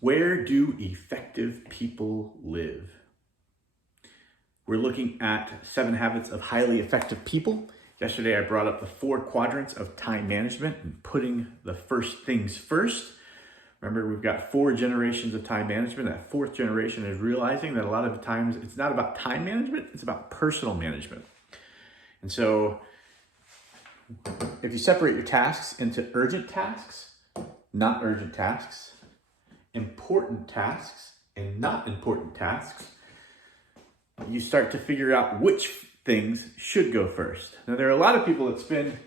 Where do effective people live? We're looking at 7 habits of highly effective people. Yesterday, I brought up the 4 quadrants of time management and putting the first things first. Remember, we've got 4 generations of time management. That 4th generation is realizing that a lot of times it's not about time management, it's about personal management. And so if you separate your tasks into urgent tasks, not urgent tasks, important tasks, and not important tasks, you start to figure out which things should go first. Now, there are a lot of people that spend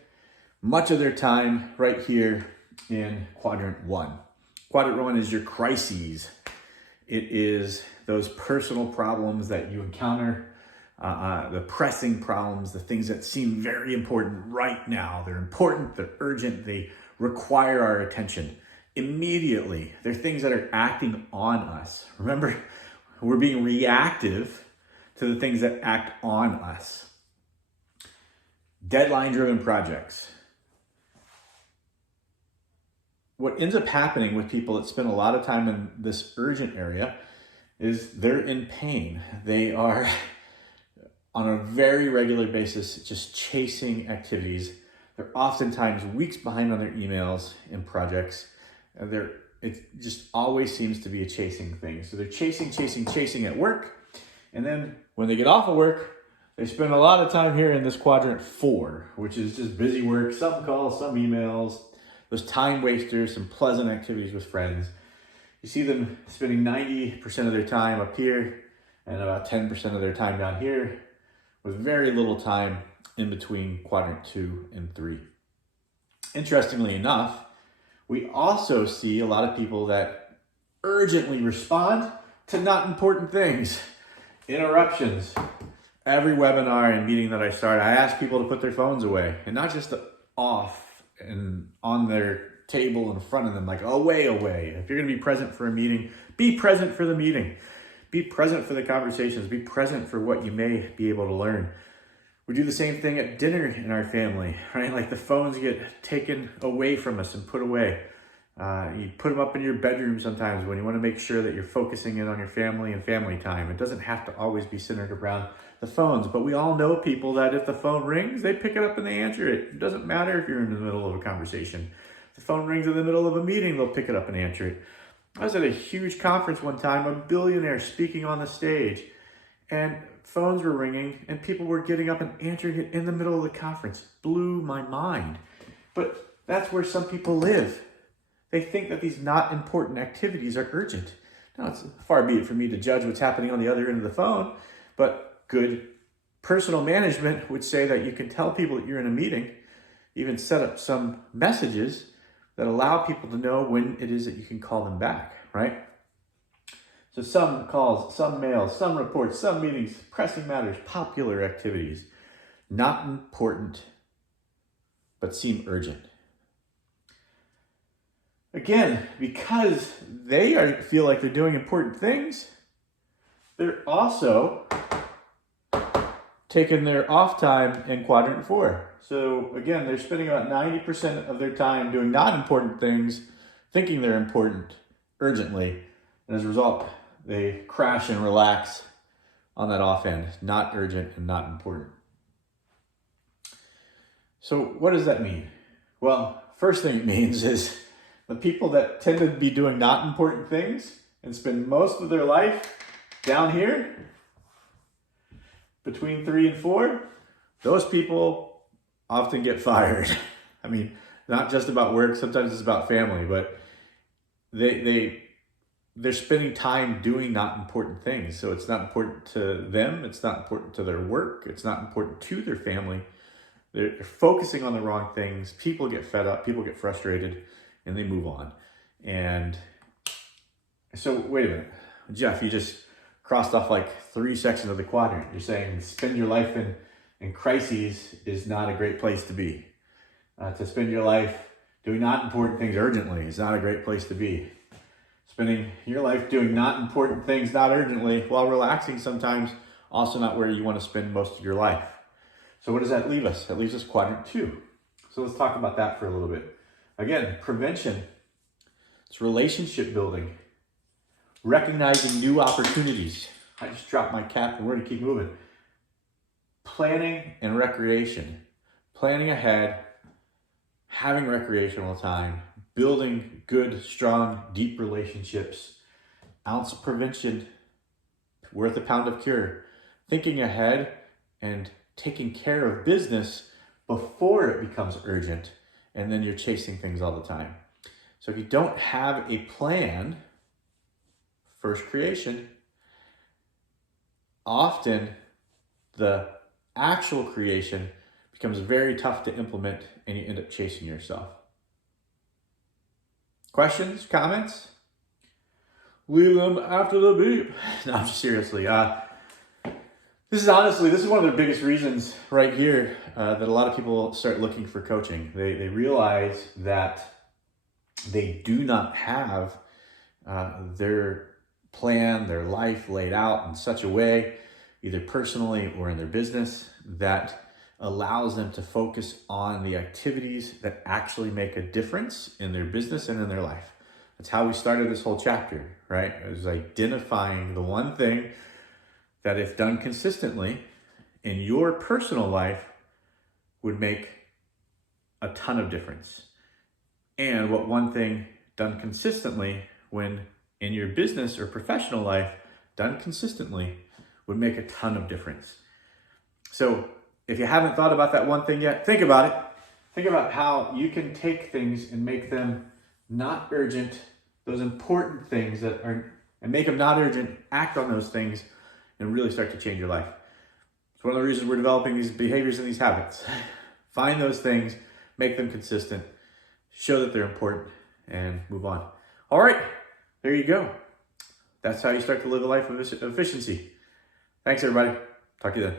much of their time right here in quadrant 1. Quadrant 1 is your crises. It is those personal problems that you encounter, the pressing problems, the things that seem very important right now. They're important, they're urgent, they require our attention immediately. They're things that are acting on us. Remember, we're being reactive to the things that act on us. Deadline-driven projects. What ends up happening with people that spend a lot of time in this urgent area is they're in pain. They are on a very regular basis just chasing activities. They're oftentimes weeks behind on their emails and projects. It just always seems to be a chasing thing. So they're chasing at work. And then when they get off of work, they spend a lot of time here in this quadrant 4, which is just busy work, some calls, some emails, those time wasters, some pleasant activities with friends. You see them spending 90% of their time up here and about 10% of their time down here, with very little time in between quadrant 2 and 3. Interestingly enough, we also see a lot of people that urgently respond to not important things. Interruptions. Every webinar and meeting that I start, I ask people to put their phones away, and not just off and on their table in front of them, like away. If you're going to be present for a meeting, be present for the meeting. Be present for the conversations. Be present for what you may be able to learn. We do the same thing at dinner in our family, right? Like the phones get taken away from us and put away. You put them up in your bedroom sometimes when you want to make sure that you're focusing in on your family and family time. It doesn't have to always be centered around the phones, but we all know people that if the phone rings, they pick it up and they answer it. It doesn't matter if you're in the middle of a conversation. If the phone rings in the middle of a meeting, they'll pick it up and answer it. I was at a huge conference one time, a billionaire speaking on the stage, and phones were ringing and people were getting up and answering it in the middle of the conference. Blew my mind. But that's where some people live. They think that these not important activities are urgent. Now, it's far be it for me to judge what's happening on the other end of the phone, but good personal management would say that you can tell people that you're in a meeting, even set up some messages that allow people to know when it is that you can call them back, right? So some calls, some mails, some reports, some meetings, pressing matters, popular activities, not important, but seem urgent. Again, because they feel like they're doing important things, they're also taking their off time in quadrant 4. So again, they're spending about 90% of their time doing not important things, thinking they're important urgently. And as a result, they crash and relax on that off end, not urgent and not important. So what does that mean? Well, first thing it means is the people that tend to be doing not important things and spend most of their life down here, between 3 and 4, those people often get fired. I mean, not just about work, sometimes it's about family, but they're spending time doing not important things. So it's not important to them, it's not important to their work, it's not important to their family. They're focusing on the wrong things. People get fed up, people get frustrated, and they move on. And so, wait a minute, Jeff, you just crossed off like 3 sections of the quadrant. You're saying spend your life in crises is not a great place to be. To spend your life doing not important things urgently is not a great place to be. Spending your life doing not important things not urgently while relaxing sometimes, also not where you want to spend most of your life. So what does that leave us? That leaves us quadrant 2. So let's talk about that for a little bit. Again, prevention. It's relationship building. Recognizing new opportunities. I just dropped my cap and we're gonna keep moving. Planning and recreation. Planning ahead, having recreational time, building good, strong, deep relationships, ounce of prevention, worth a pound of cure. Thinking ahead and taking care of business before it becomes urgent, and then you're chasing things all the time. So if you don't have a plan, first creation, often the actual creation becomes very tough to implement and you end up chasing yourself. Questions, comments? Leave them after the beep. No, I'm just seriously. This is one of the biggest reasons right here that a lot of people start looking for coaching. They realize that they do not have their plan, their life laid out in such a way, either personally or in their business, that allows them to focus on the activities that actually make a difference in their business and in their life. That's how we started this whole chapter, right? It was identifying the one thing that, if done consistently in your personal life, would make a ton of difference. And what one thing done consistently when in your business or professional life, done consistently, would make a ton of difference. So if you haven't thought about that one thing yet, think about it. Think about how you can take things and make them not urgent, those important things that are, and make them not urgent, act on those things, and really start to change your life. It's one of the reasons we're developing these behaviors and these habits. Find those things, make them consistent, show that they're important, and move on. All right, there you go. That's how you start to live a life of efficiency. Thanks, everybody. Talk to you then.